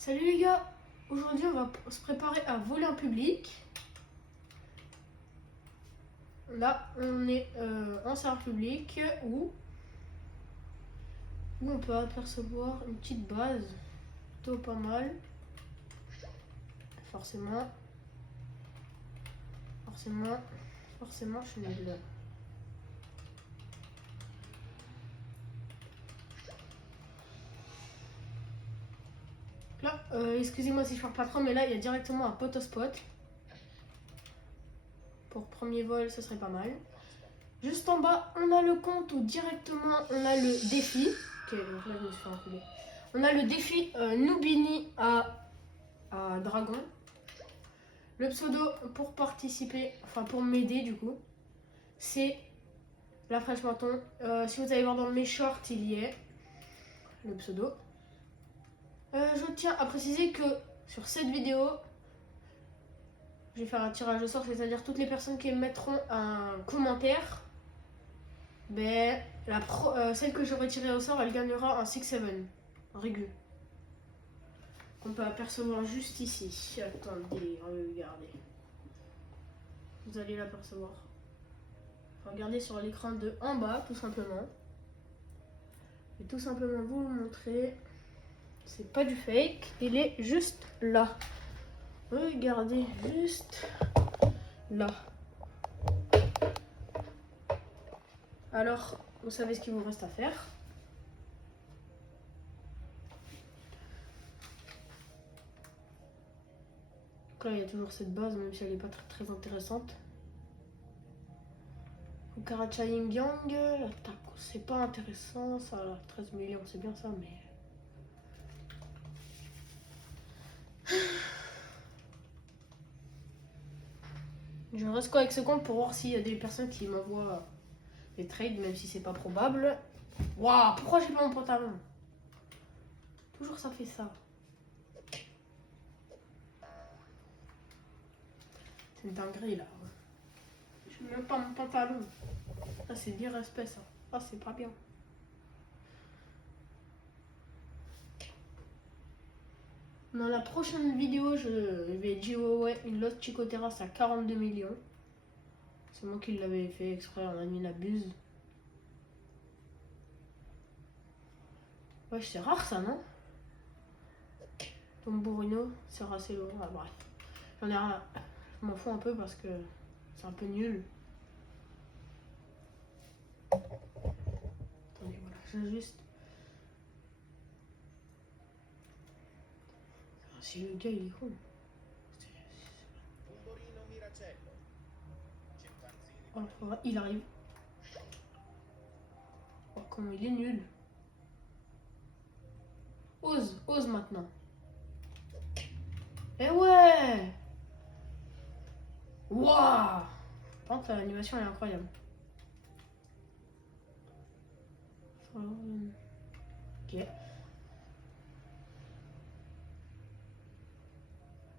Salut les gars, aujourd'hui on va se préparer à voler en public. Là on est en serveur public où on peut apercevoir une petite base, plutôt pas mal. Forcément, je suis nul là. Là, excusez-moi si je parle pas trop, mais là il y a directement un potospot. Pour premier vol, ce serait pas mal. Juste en bas, on a le compte où directement on a le défi. Ok, donc là je me suis fait enculer. On a le défi Noobini à Dragon. Le pseudo pour participer, enfin pour m'aider du coup, c'est la fraîche menton. Si vous allez voir dans mes shorts, il y est. Le pseudo. Je tiens à préciser que sur cette vidéo, je vais faire un tirage au sort, c'est-à-dire toutes les personnes qui mettront un commentaire, ben, celle que j'aurai tirée au sort, elle gagnera un 6-7, un régu. Qu'on peut apercevoir juste ici. Attendez, regardez. Vous allez l'apercevoir. Regardez sur l'écran de en bas, tout simplement. Je vais tout simplement vous le montrer. C'est pas du fake, il est juste là. Regardez, juste là. Alors, vous savez ce qu'il vous reste à faire. Donc là, il y a toujours cette base, même si elle n'est pas très, très intéressante. Karacha Ying Yang, l'attaque, c'est pas intéressant. Ça, 13 millions, c'est bien ça, mais. Je reste quoi avec ce compte pour voir s'il y a des personnes qui m'envoient des trades, même si c'est pas probable. Waouh, pourquoi j'ai pas mon pantalon? Toujours ça fait ça. C'est une dinguerie là. Je mets même pas mon pantalon. Ah, c'est l'irrespect ça. Ah, c'est pas bien. Dans la prochaine vidéo, je vais giveaway une Lost Chico Terrace à 42 millions. C'est moi qui l'avais fait exprès, on a mis la buse. Ouais, c'est rare ça, non? Tom Bruno, c'est assez lourd. Ah, bref. J'en ai rien. Je m'en fous un peu parce que c'est un peu nul. Attendez, voilà, j'ajuste. Si le gars il est con. Oh, il arrive. Oh, comment il est nul. Ose maintenant. Eh ouais! Waouh! Par contre, l'animation elle est incroyable. Ok.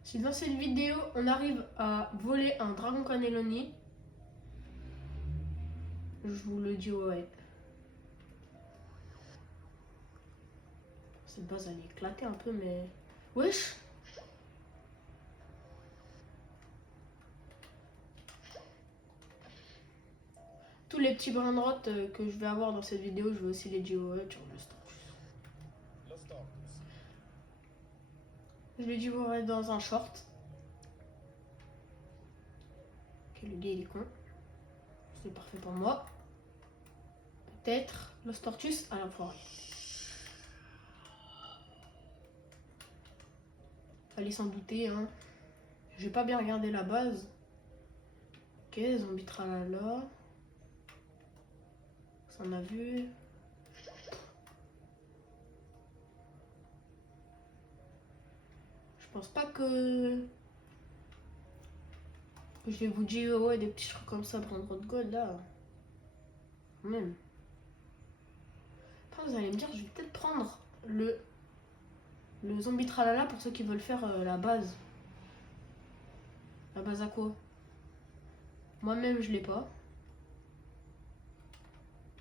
Si dans cette vidéo on arrive à voler un dragon cannelloni, je vous le dis ouais. Cette base elle est éclatée un peu mais. Wesh! Tous les petits brins de rotte que je vais avoir dans cette vidéo, je vais aussi les giveaway sur le Storkus. Je les giveaway dans un short. Ok, le gars il est con. C'est parfait pour moi. Peut-être le Stortus à l'enfoiré. Fallait s'en douter, hein. J'ai pas bien regardé la base. Ok, zombie tralala. Ça en a vu. Je pense pas que je vais vous dire ouais des petits trucs comme ça prendre de gold là. Même. Après vous allez me dire je vais peut-être prendre le zombie tralala pour ceux qui veulent faire la base. La base à quoi? Moi-même je l'ai pas.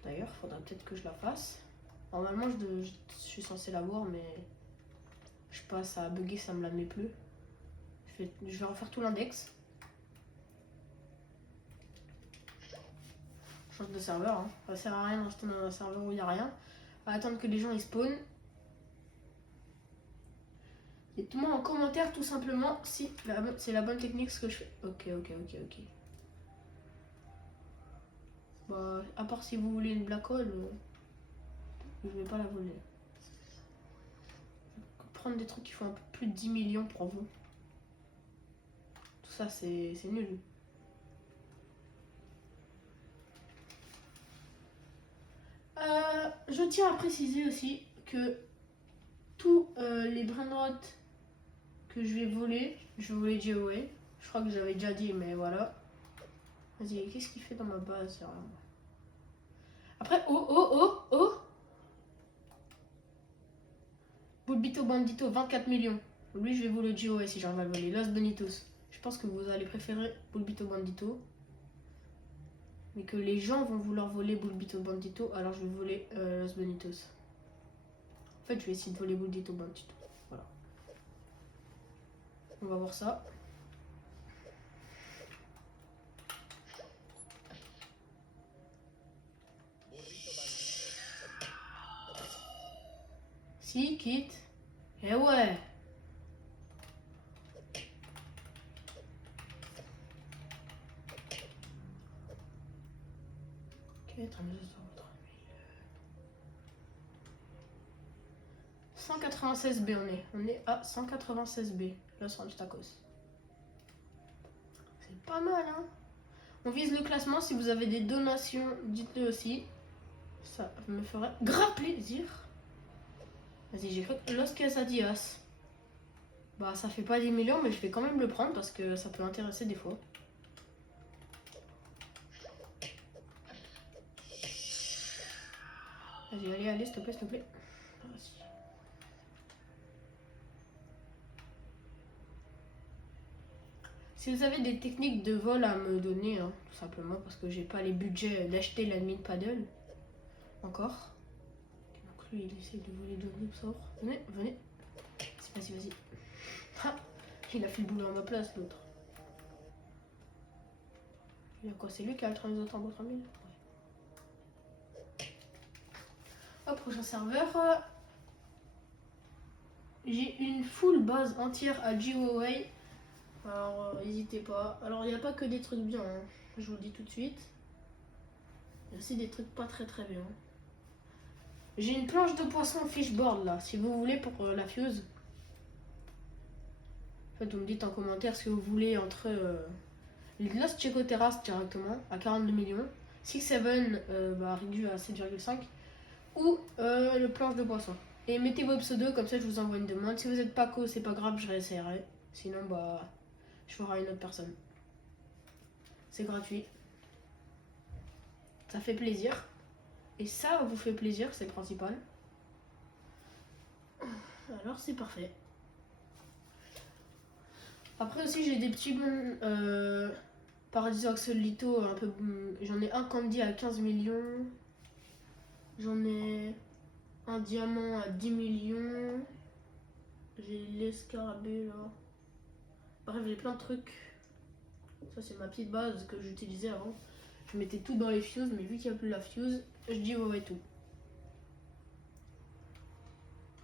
D'ailleurs, faudra peut-être que je la fasse. Normalement je suis censé l'avoir mais je pas, ça a bugué, ça me la met plus. Je vais refaire tout l'index. Change de serveur, hein. Ça sert à rien d'acheter dans un serveur où il n'y a rien. On va attendre que les gens ils spawnent. Dites-moi en commentaire tout simplement si c'est la bonne technique ce que je fais. Ok. Bah, à part si vous voulez une black hole, je vais pas la voler. Prendre des trucs qui font un peu plus de 10 millions pour vous. Tout ça c'est nul. Je tiens à préciser aussi que tous les brainrots que je vais voler GOA. Je crois que j'avais déjà dit, mais voilà. Vas-y, qu'est-ce qu'il fait dans ma base? Après, oh Bulbito Bandito, 24 millions. Lui, je vais voler GOA si j'arrive à le voler. Los Bonitos. Je pense que vous allez préférer Bulbito Bandito. Mais que les gens vont vouloir voler Bulbito Bandito, alors je vais voler Los Bonitos. En fait, je vais essayer de voler Bulbito Bandito. Voilà. On va voir ça. Si, quitte. Eh ouais. Ok, 196 B on est à 196 B, Los Ranchtacos. C'est pas mal, hein. On vise le classement, si vous avez des donations, dites-le aussi. Ça me ferait grave plaisir. Vas-y, j'ai fait Los Quesadillas. Bah, ça fait pas 10 millions, mais je vais quand même le prendre parce que ça peut intéresser des fois. Vas-y, allez, s'il te plaît. Si vous avez des techniques de vol à me donner, hein, tout simplement, parce que j'ai pas les budgets d'acheter l'admin paddle. Encore. Donc lui, il essaie de voler deux dinosaures. Venez. Vas-y. Ah, il a fait le boulot à ma place, l'autre. Il a quoi? C'est lui qui a le train des autres en 3000. Ouais. Hop, prochain serveur. J'ai une full base entière à GOA. Alors, n'hésitez pas. Alors, il n'y a pas que des trucs bien, hein. Je vous le dis tout de suite. Il y a aussi des trucs pas très bien. J'ai une planche de poisson fishboard là, si vous voulez pour la fuse. En fait, vous me dites en commentaire ce que vous voulez entre Los Checo Terrace directement à 42 millions, 6-7 réduit à 7,5 ou le planche de poisson. Et mettez vos pseudos, comme ça je vous envoie une demande. Si vous êtes Paco, c'est pas grave, je réessayerai. Sinon, bah, je ferai une autre personne. C'est gratuit. Ça fait plaisir. Et ça vous fait plaisir, c'est le principal. Alors c'est parfait. Après aussi j'ai des petits bons Paradiso Axolito un peu. J'en ai un Candy à 15 millions. J'en ai un diamant à 10 millions. J'ai l'escarabée là. Bref, j'ai plein de trucs. Ça c'est ma petite base que j'utilisais avant. Je mettais tout dans les fuses, mais vu qu'il n'y a plus la fuse, je dis ouais tout.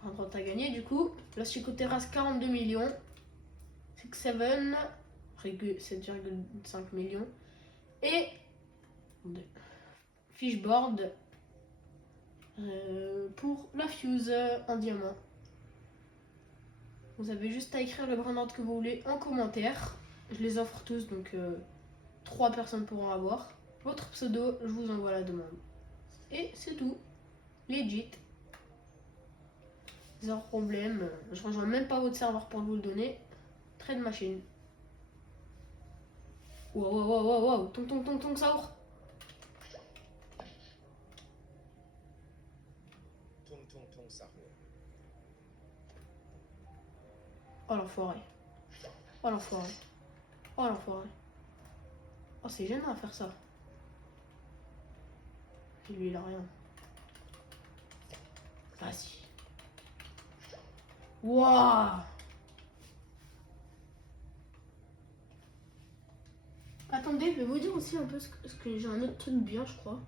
Un droit à gagner du coup. La Chico Terrace 42 millions. 6-7 7,5 millions. Et Fishboard pour la fuse en diamant. Vous avez juste à écrire le brand que vous voulez en commentaire. Je les offre tous, donc 3 personnes pourront avoir. Votre pseudo, je vous envoie la demande. Et c'est tout. Legit. Zéro problème. Je rejoins même pas votre serveur pour vous le donner. Trade machine. Wow. Tong, Saour. Tong, Saour. Oh l'enfoiré. Oh, c'est gênant à faire ça. Et lui, il a rien. Vas-y. Waouh. Attendez, je vais vous dire aussi un peu ce que j'ai un autre truc bien, je crois.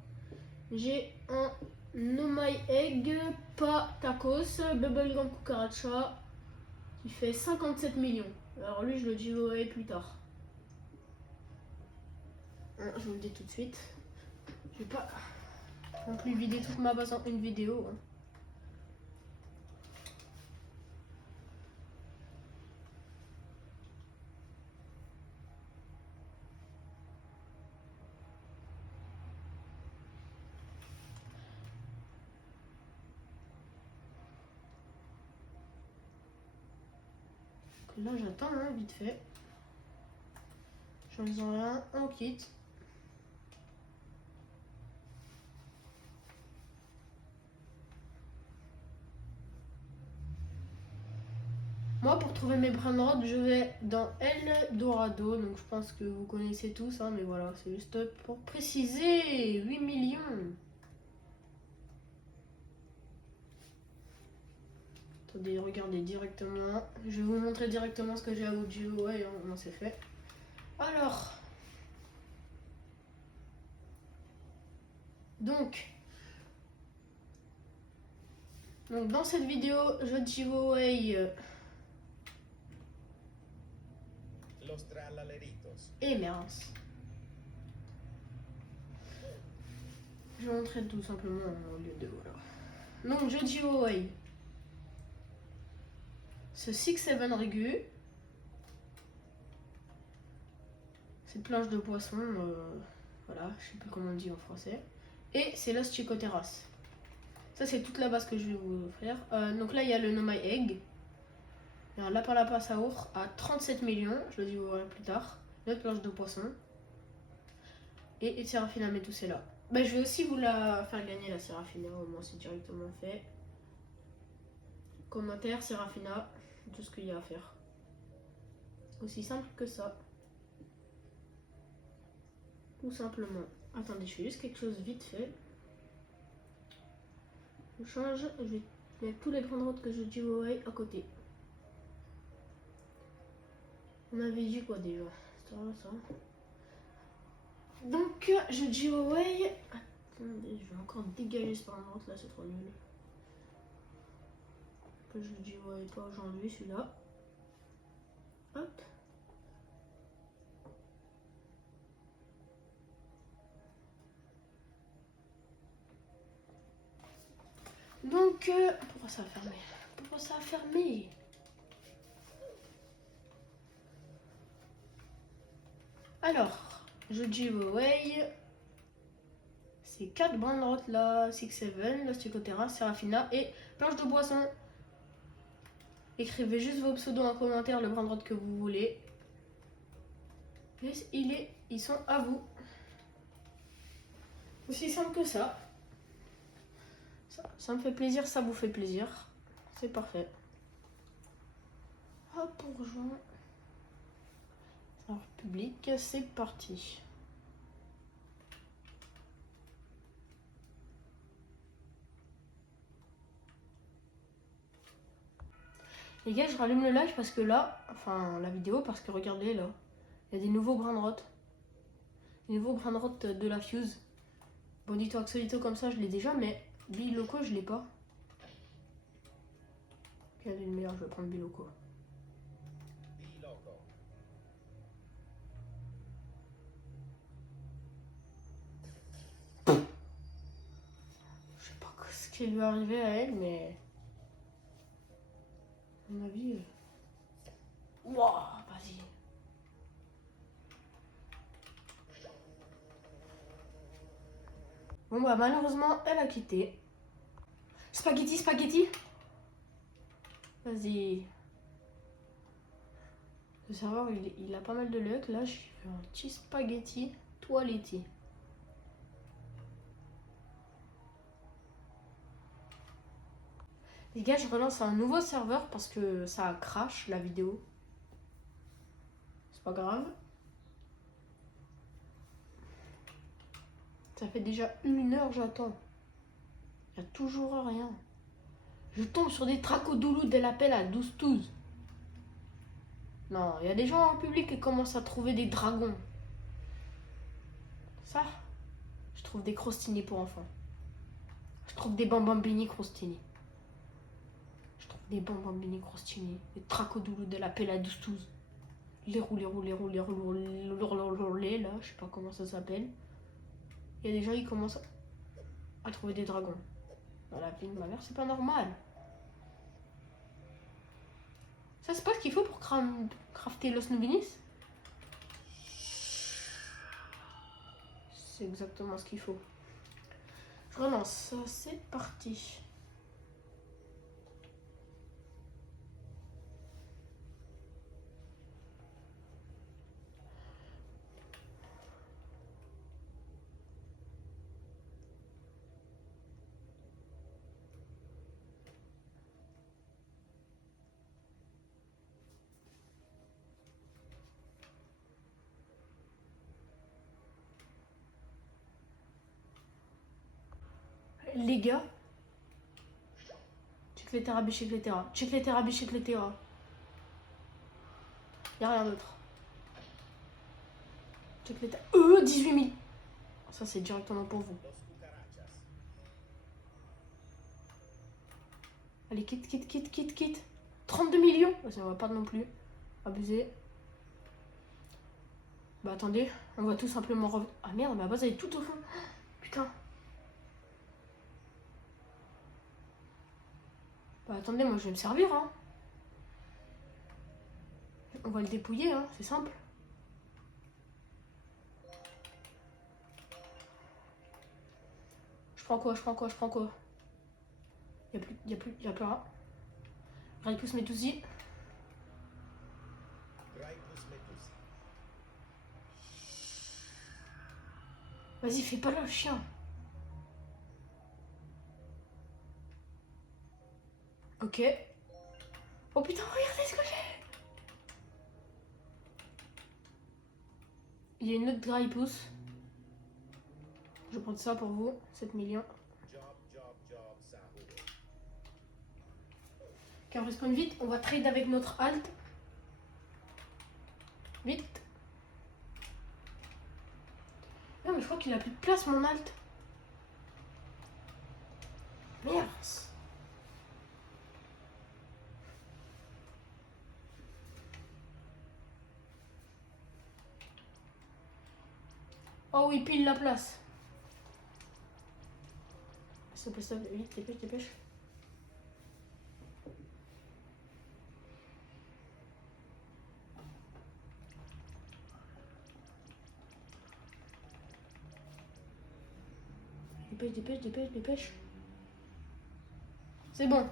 J'ai un No My Egg, pas tacos, bubblegum cucaracha, qui fait 57 millions. Alors lui, je le giveaway plus tard. Je vous le dis tout de suite. Je vais pas non plus vider toute ma base en une vidéo. Là, j'attends, hein, vite fait. J'en ai rien, on quitte. Moi, pour trouver mes brainrods, je vais dans El Dorado. Donc, je pense que vous connaissez tous, hein, mais voilà, c'est juste pour préciser. 8 millions. Attendez, regardez directement. Je vais vous montrer directement ce que j'ai à vous dire. Ouais, on c'est fait. Alors. Donc, dans cette vidéo, je giveaway Los tralaleritos. et merde. Je vais montrer tout simplement au lieu de voilà. Donc, je giveaway ce 6-7 Rigu. Cette planche de poisson, voilà, je sais plus comment on dit en français. Et c'est Los Chicoteras. Ça, c'est toute la base que je vais vous offrir. Donc là, il y a le No My Egg. Il y a un lapalapa saour à 37 millions. Je le dis vous verrez plus tard. Une autre planche de poisson. Et Serafina Metusela. Bah, je vais aussi vous la faire gagner, la Serafina. Au moins, c'est directement fait. Commentaire, Serafina. Tout ce qu'il y a à faire. Aussi simple que ça. Tout simplement. Attendez, je fais juste quelque chose vite fait. Je change, je vais mettre tous les grandes routes que je giveaway à côté. On avait dit quoi déjà? Ça. Donc, je giveaway. Attendez, je vais encore dégager ce grande route là, c'est trop nul. Que je giveaway pas aujourd'hui celui-là. Hop. Donc, pourquoi ça a fermé? Pourquoi ça a fermé? Alors, je giveaway ces 4 bandes routes là, 6-7, Los Chicoteras, Serafina et planche de boisson. Écrivez juste vos pseudos en commentaire, le brand que vous voulez. Et ils sont à vous. Aussi simple que ça. Ça me fait plaisir, ça vous fait plaisir. C'est parfait. Hop, pour rejoindre. Alors, public, c'est parti. Les gars, je rallume le live parce que là, enfin la vidéo, parce que regardez là, il y a des nouveaux brainrots. Des nouveaux brainrots de la Fuse. Bonito Axolito comme ça, je l'ai déjà, mais Biloco, je l'ai pas. Quel est le meilleur? Je vais prendre Biloco. Biloco. Je sais pas ce qui lui est arrivé à elle, mais à mon avis. Wouah, vas-y. Bon bah malheureusement, elle a quitté. Spaghetti. Vas-y. Le serveur, il a pas mal de luck. Là, j'ai fait un petit spaghetti toiletti. Les gars, je relance un nouveau serveur parce que ça crash la vidéo. C'est pas grave. Ça fait déjà 1 heure, j'attends. Il n'y a toujours rien. Je tombe sur des tracodoulous de l'appel à 12-12. Non, il y a des gens en public qui commencent à trouver des dragons. Ça, je trouve des crostini pour enfants. Je trouve des bambambini crostini. Je trouve des bambambini crostini. Des tracodoulous de l'appel à 12-12. Les roulés, là, je sais pas comment ça s'appelle. Il y a des gens qui commencent à trouver des dragons. Dans la vie de ma mère, c'est pas normal. Ça, c'est pas ce qu'il faut pour crafter l'os nubinis. C'est exactement ce qu'il faut. Je relance ça, c'est parti. Les gars, check les terras, check les terras. Check les terras, check les terras. Y'a rien d'autre. Check les terras. 18 000. Ça, c'est directement pour vous. Los cucarachas. Allez, quitte. 32 millions. Ça va pas non plus abuser. Bah attendez, on va tout simplement Ah merde, ma base elle est tout au fond. Putain. Bah attendez, moi je vais me servir, hein. On va le dépouiller, hein, c'est simple. Je prends quoi? Y'a plus rien. Raipus Metusi. Raipus metusi. Vas-y, fais pas le chien. Ok. Oh putain, regardez ce que j'ai. Il y a une autre Graipus. Je prends ça pour vous, 7 millions. Job, Sahur. Ok, on respawn vite, on va trade avec notre alt. Vite. Non mais je crois qu'il a plus de place mon alt. Merde. Oh oui, pile la place. Stop, vite, dépêche. Dépêche. C'est bon.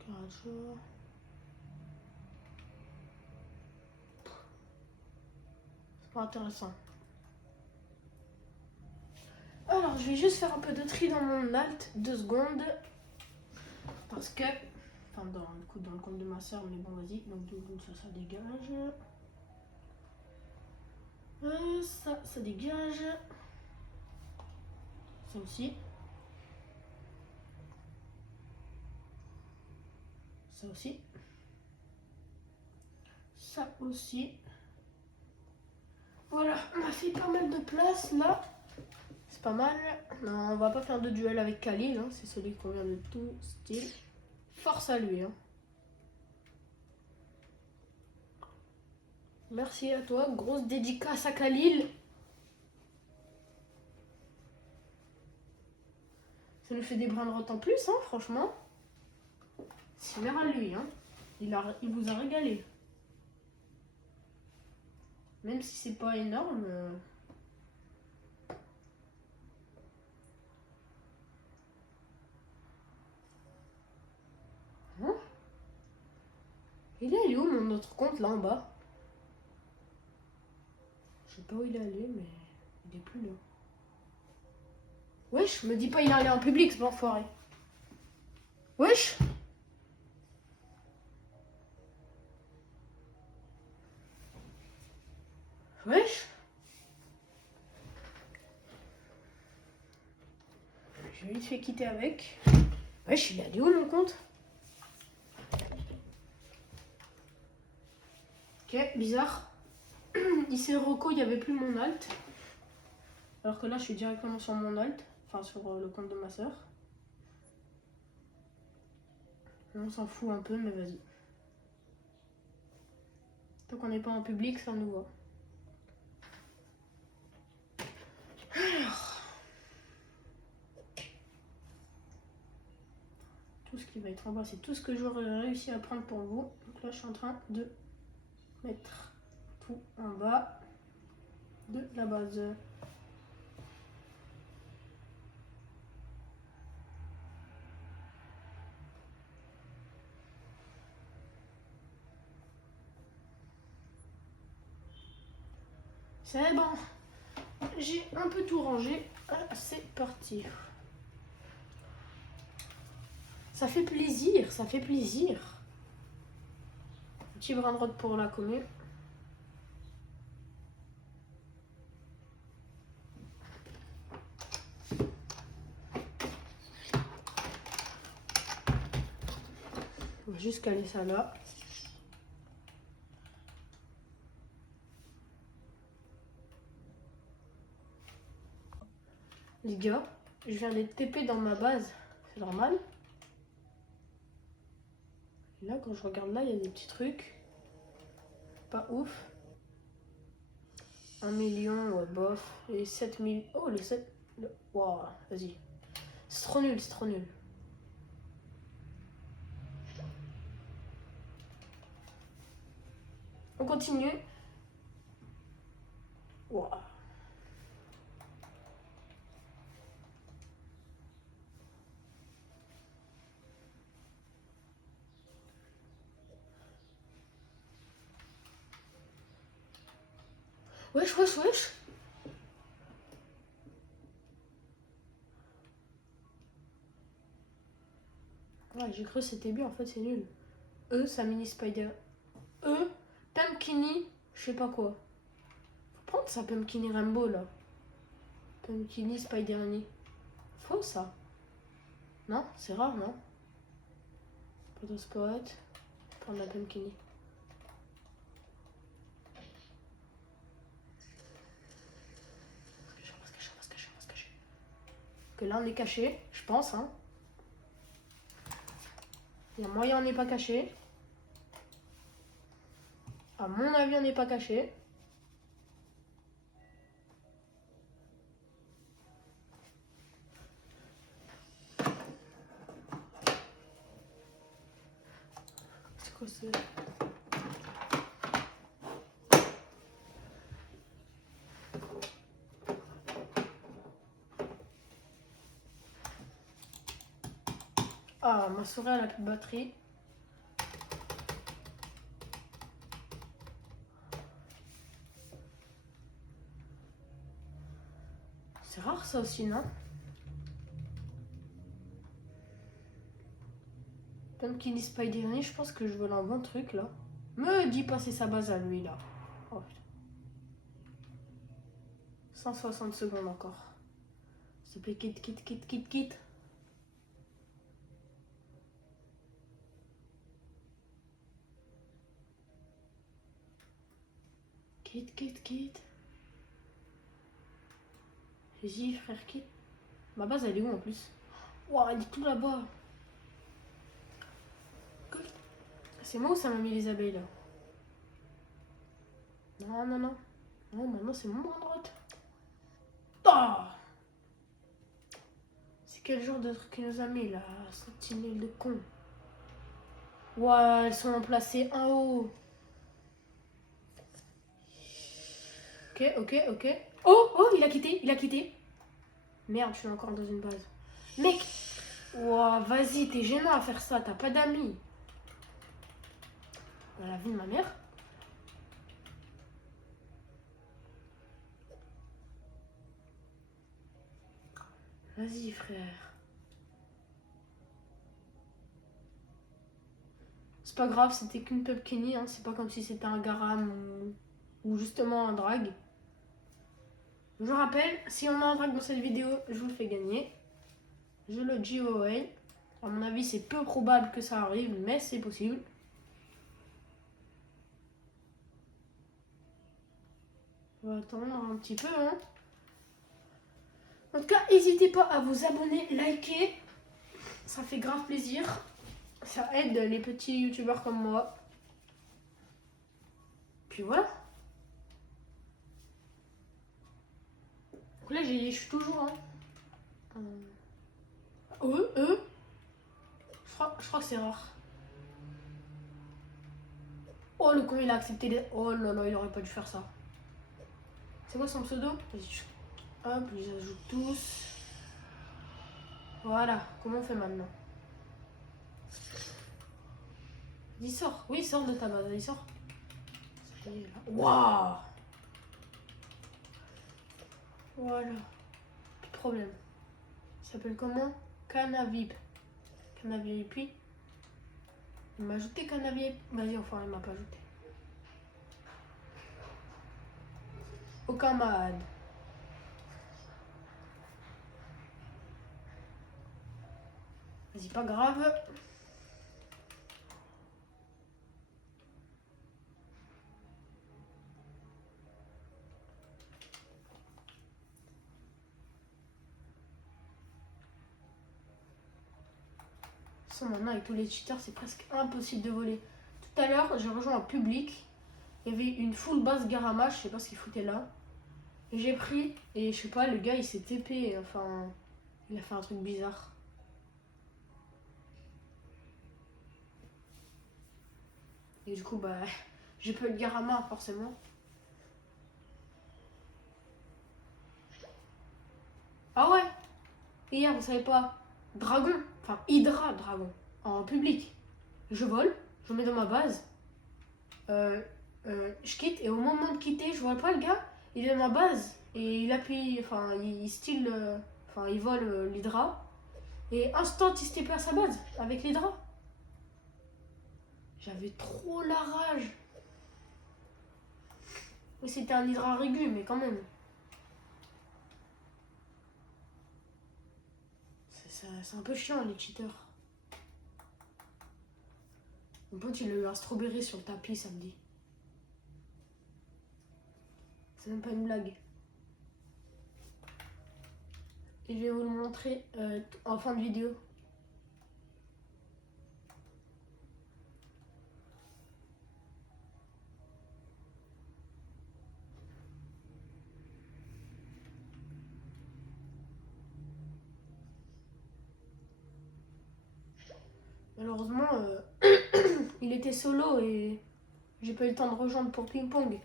Caracho. C'est pas intéressant. Alors, je vais juste faire un peu de tri dans mon alt, 2 secondes. Parce que... Enfin, dans le compte de ma soeur, mais bon, vas-y. Donc, ça dégage. Ça dégage. Ça aussi. Ça aussi. Ça aussi. Voilà, on a fait pas mal de place là. C'est pas mal. Non, on va pas faire de duel avec Khalil, hein. C'est celui qu'on vient de tout style. Force à lui, hein. Merci à toi, grosse dédicace à Khalil. Ça nous fait des brins de rot en plus, hein, franchement. C'est l'air à lui, hein. Il vous a régalé. Même si c'est pas énorme. Hein? Il est où mon autre compte là en bas? Je sais pas où il est allé, mais il est plus là. Wesh, me dis pas il est allé en public, c'est pas enfoiré. Wesh. Wesh. Je vais vite fait quitter avec. Ouais, je suis allé où mon compte? Ok, bizarre. Ici Rocco, il n'y avait plus mon alt. Alors que là, je suis directement sur mon alt. Enfin, sur le compte de ma soeur. On s'en fout un peu, mais vas-y. Tant qu'on n'est pas en public, ça nous va. Alors, tout ce qui va être en bas, c'est tout ce que j'aurais réussi à prendre pour vous. Donc là, je suis en train de mettre tout en bas de la base. C'est bon. J'ai un peu tout rangé. Ah, c'est parti. Ça fait plaisir, ça fait plaisir. Petit brin de route pour la commune. On va juste caler ça là. Les gars, je viens d'être TP dans ma base. C'est normal. Et là, quand je regarde là, il y a des petits trucs. Pas ouf. 1 million, ouais, bof. Et 7000. Oh, le 7. Waouh, vas-y. C'est trop nul, c'est trop nul. On continue. Waouh. Wesh, wesh, wesh. Ouais, j'ai cru que c'était bien, en fait, c'est nul. Ça mini spider. Pumpkini, je sais pas quoi. Faut prendre ça, Pumpkini Rainbow, là. Pumpkini Spider-Ni. Faux, ça. Non, c'est rare, non? Poteau spot. Prendre la Pumpkini. On va se cacher. Que là, on est caché, je pense, hein. Il y a moyen, on n'est pas caché. À mon avis, on n'est pas caché. C'est quoi ça? Ah, ma souris, elle a plus de batterie. C'est rare, ça aussi, non? Pumpkin Spider-Man, je pense que je veux un bon truc, là. Me dis pas c'est sa base à lui, là. Oh, putain. 160 secondes encore. S'il te plaît, quitte. Quitte. Vas-y, frère, quitte. Ma base, elle est où, en plus? Ouah, elle est tout là-bas. C'est moi ou ça m'a mis les abeilles, là? Non. Non, maintenant, c'est mon bras droite. Ah! C'est quel genre de truc qu'il nous a mis, là? Sentinelle de con. Ouah, elles sont placées en haut. Ok. Oh, il a quitté. Merde, je suis encore dans une base. Mec! Ouah, vas-y, t'es gênant à faire ça, t'as pas d'amis. Dans la vie de ma mère. Vas-y, frère. C'est pas grave, c'était qu'une Pumpkini, hein. C'est pas comme si c'était un Garam ou justement un drag. Je vous rappelle, si on a un drag dans cette vidéo, je vous le fais gagner. Je le GOA. À mon avis, c'est peu probable que ça arrive, mais c'est possible. On va attendre un petit peu. Hein. En tout cas, n'hésitez pas à vous abonner, liker. Ça fait grave plaisir. Ça aide les petits youtubeurs comme moi. Puis voilà. Donc là, je suis toujours. Hein. Je crois que c'est rare. Oh, le con, il a accepté les. Oh là là, il aurait pas dû faire ça. C'est quoi son pseudo? Hop, je les ajoute tous. Voilà, comment on fait maintenant? Il sort. Oui, il sort de ta base, il sort. Waouh! Voilà. Plus de problème. Il s'appelle comment? Canavip. Canavip. Il m'a ajouté Canavip. Vas-y, enfin, il m'a pas ajouté. Okamad. Vas-y, pas grave. Maintenant, avec tous les cheaters, c'est presque impossible de voler. Tout à l'heure, j'ai rejoint un public. Il y avait une full base Garama, je sais pas ce qu'il foutait là. Et j'ai pris, et je sais pas, le gars il s'est TP, enfin, il a fait un truc bizarre. Et du coup, bah, j'ai pas eu de Garama forcément. Ah ouais? Hier, vous savez pas, Dragon, enfin Hydra Dragon, en public. Je vole, je mets dans ma base. Je quitte et au moment de quitter, je vois pas le gars, il est dans ma base et il appuie, enfin il style, enfin il vole l'hydra et instant il se TP à sa base avec l'hydra. J'avais trop la rage. Oui, c'était un hydra régu, mais quand même. C'est un peu chiant les cheaters. Mon pote il a eu un strawberry sur le tapis samedi. C'est même pas une blague. Et je vais vous le montrer en fin de vidéo. Malheureusement, il était solo et j'ai pas eu le temps de rejoindre pour ping-pong.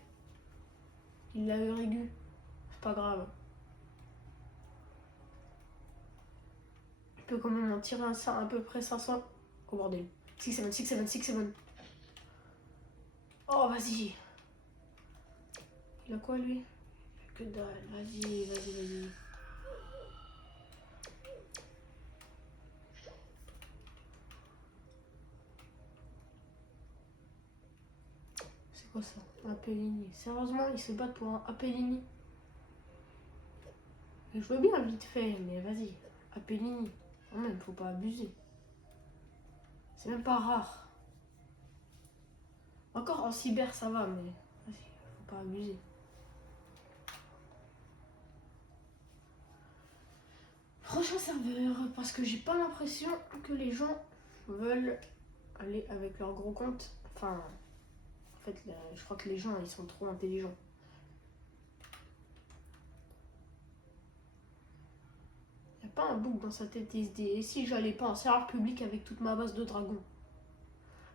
Il l'a eu régu. C'est pas grave. Il peut quand même en tirer à peu près 500. Oh bordel. 6-7, 6-7, 6-7. Oh, vas-y. Il a quoi lui? Que dalle. Vas-y, vas-y, vas-y. C'est quoi ça? Un Appellini. Sérieusement, ils se battent pour un Appellini. Je veux bien vite fait, mais vas-y. Appellini. Quand même, faut pas abuser. C'est même pas rare. Encore en cyber, ça va, mais vas-y, faut pas abuser. Prochain serveur, parce que j'ai pas l'impression que les gens veulent aller avec leur gros compte. Enfin, en fait, je crois que les gens, ils sont trop intelligents. Y a pas un bouc dans sa tête, il se dit, et si j'allais pas en serveur public avec toute ma base de dragons?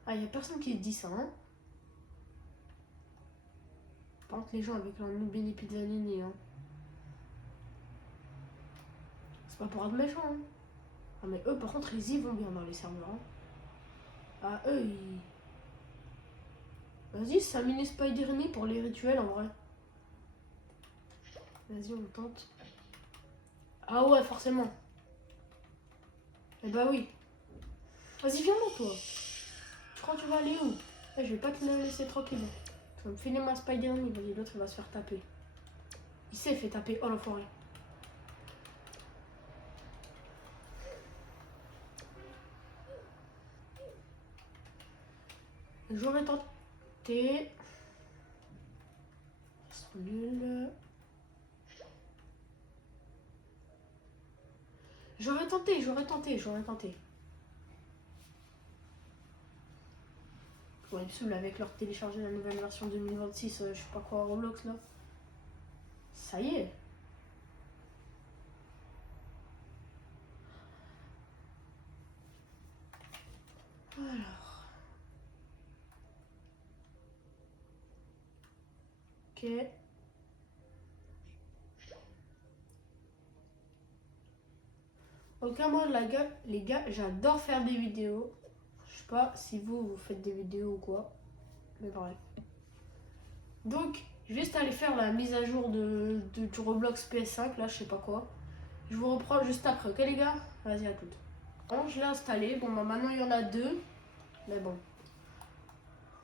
Ah, y a personne qui se dit ça, hein. Par contre, les gens avec leur Nubini Pizzanini, hein. C'est pas pour être méchant, hein. Ah, mais eux, par contre, ils y vont bien dans les serveurs, hein. Ah, eux, ils... Vas-y, c'est un mini Spider-Me pour les rituels, en vrai. Vas-y, on tente. Ah ouais, forcément. Eh bah oui. Vas-y, viens là, toi. Tu crois que tu vas aller où? Je vais pas te laisser tranquille. Tu vas me filer ma Spider-Man. Vas-y, l'autre, il va se faire taper. Il s'est fait taper. Oh, l'enfoiré. J'aurais tenté. C'est nul. J'aurais tenté. Ouais, ils me saoulent avec leur télécharger la nouvelle version 2026, je sais pas quoi, Roblox là. Ça y est. Alors. Ok. Ok, moi les gars, j'adore faire des vidéos. Je sais pas si vous faites des vidéos ou quoi. Mais bref. Donc, je vais juste aller faire la mise à jour du Roblox PS5, là, je sais pas quoi. Je vous reprends juste après, ok les gars? Vas-y, à toutes. Bon, je l'ai installé. Bon, bah maintenant il y en a deux. Mais bon.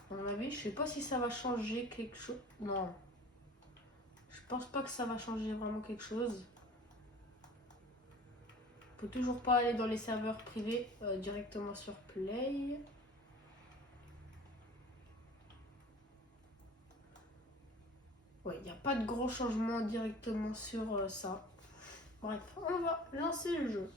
À mon avis, je sais pas si ça va changer quelque chose. Non. Je pense pas que ça va changer vraiment quelque chose. On peut toujours pas aller dans les serveurs privés directement sur Play. Ouais, il n'y a pas de gros changement directement sur ça. Bref, on va lancer le jeu.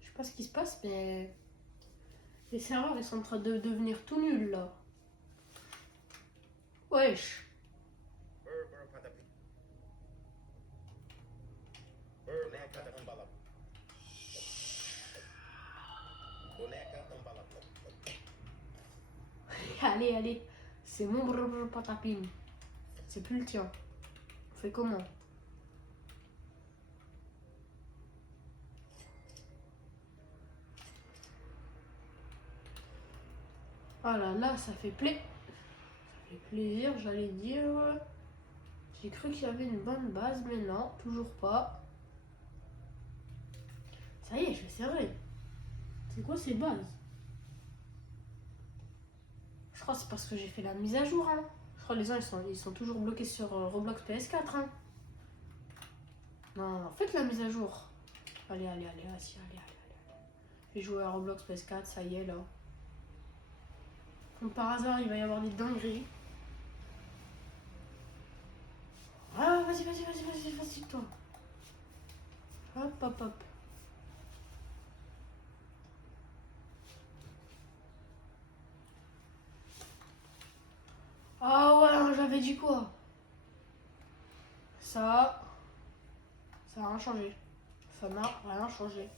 Je sais pas ce qui se passe, mais les serveurs ils sont en train de devenir tout nuls là. Wesh. Patapim. Boneca Ambalap. Boneca Ambalap. Allez. C'est mon patapine. C'est plus le tien. On fait comment? Ah là, ça fait plaisir, j'allais dire. J'ai cru qu'il y avait une bonne base, mais non, toujours pas. Ça y est, je serré. C'est quoi ces bases? Je crois que c'est parce que j'ai fait la mise à jour. Hein. Je crois que les gens ils sont toujours bloqués sur Roblox PS4. Hein. Non, faites la mise à jour. Allez, vas-y. Je vais jouer à Roblox PS4, ça y est là. Comme par hasard, il va y avoir des dingueries. Ah, vas-y, toi. Hop. Ah ouais, j'avais dit quoi? Ça n'a rien changé. Ça n'a rien changé.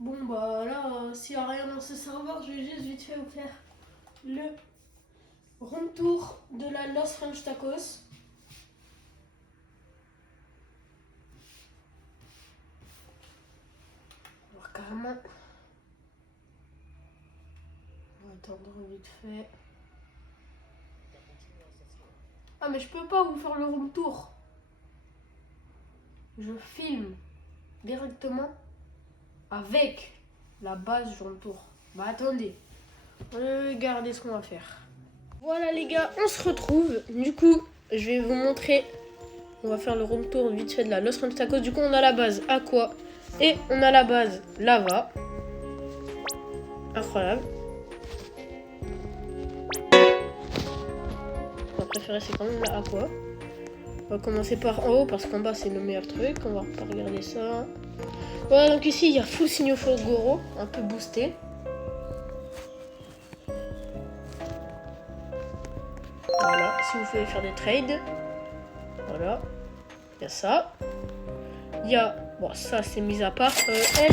Bon bah là, s'il n'y a rien dans ce serveur, je vais juste vite fait vous faire le room tour de la Los French Tacos. Alors carrément. On va attendre vite fait. Ah mais je peux pas vous faire le room tour. Je filme directement avec la base room tour. Bah attendez. Regardez ce qu'on va faire. Voilà les gars, on se retrouve. Du coup, je vais vous montrer. On va faire le room tour vite fait de la Los French Tacos. Du coup, on a la base Aqua et on a la base Lava. Incroyable. préféré c'est quand même la Aqua. On va commencer par en haut parce qu'en bas c'est le meilleur truc. On va pas regarder ça. Voilà, donc ici il y a Full Signal Goro, un peu boosté. Voilà, si vous voulez faire des trades. Voilà, il y a ça. Il y a, bon ça c'est mis à part. Elle,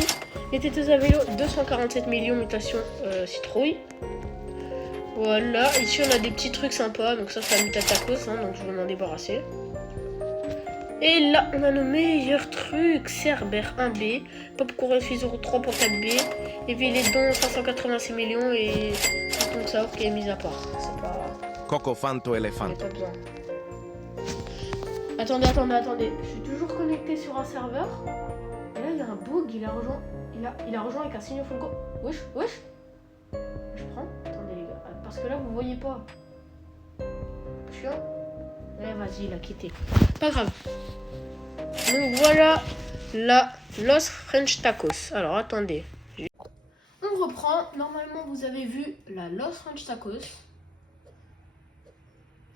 les téteuses à vélo, 247 millions mutation citrouille. Voilà, ici on a des petits trucs sympas, donc ça c'est la mutatacos, hein, donc je vais m'en débarrasser. Et là on a nos meilleurs trucs, Cerber 1B, Popcorn Fizoro 3 pour 4B, et puis les dons 586 millions et donc ça qui est mis à part. C'est pas... Cocofanto J'en ai Elefanto. pas besoin. Attendez, je suis toujours connecté sur un serveur. Et là il y a un bug, il a rejoint avec un signe Fulgo. Wesh. Je prends. Attendez les gars, parce que là vous voyez pas. Chiant. Eh vas-y, il a quitté. Pas grave. Donc voilà la Los French Tacos. Alors attendez. On reprend. Normalement vous avez vu la Los French Tacos.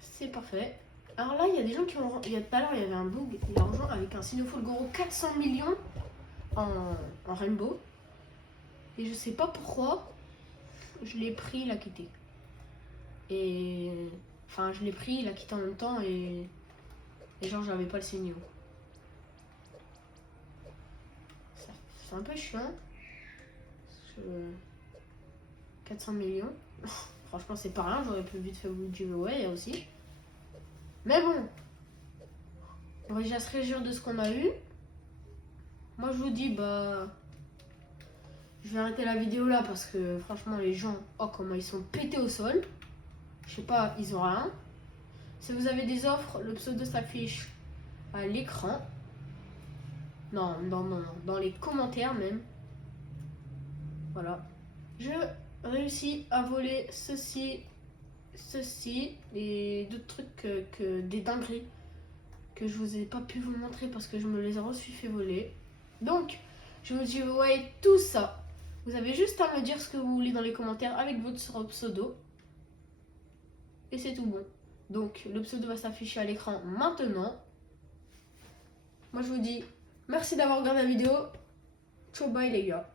C'est parfait. Alors là, il y a des gens qui ont... Tout à l'heure, il y avait un bug. Il a rejoint avec un Sinoful Goro 400 millions en Rainbow. Et je sais pas pourquoi. Je l'ai pris, il a quitté. Et... Enfin, je l'ai pris, il a quitté en même temps et genre, j'avais pas le signal. C'est un peu chiant. Parce que 400 millions. Franchement, c'est pas rien. J'aurais pu vite faire le giveaway aussi. Mais bon. On va déjà se réjouir de ce qu'on a eu. Moi, je vous dis, bah... Je vais arrêter la vidéo là parce que franchement, les gens, oh, comment ils sont pétés au sol. Je sais pas, ils ont rien. Si vous avez des offres, le pseudo s'affiche à l'écran. Non, dans les commentaires même. Voilà. Je réussis à voler ceci et d'autres trucs que des dingueries que je vous ai pas pu vous montrer parce que je me les ai reçus fait voler. Donc, je vous dis, ouais, tout ça. Vous avez juste à me dire ce que vous voulez dans les commentaires avec votre pseudo. Et c'est tout bon. Donc, le pseudo va s'afficher à l'écran maintenant. Moi, je vous dis merci d'avoir regardé la vidéo. Ciao, bye les gars.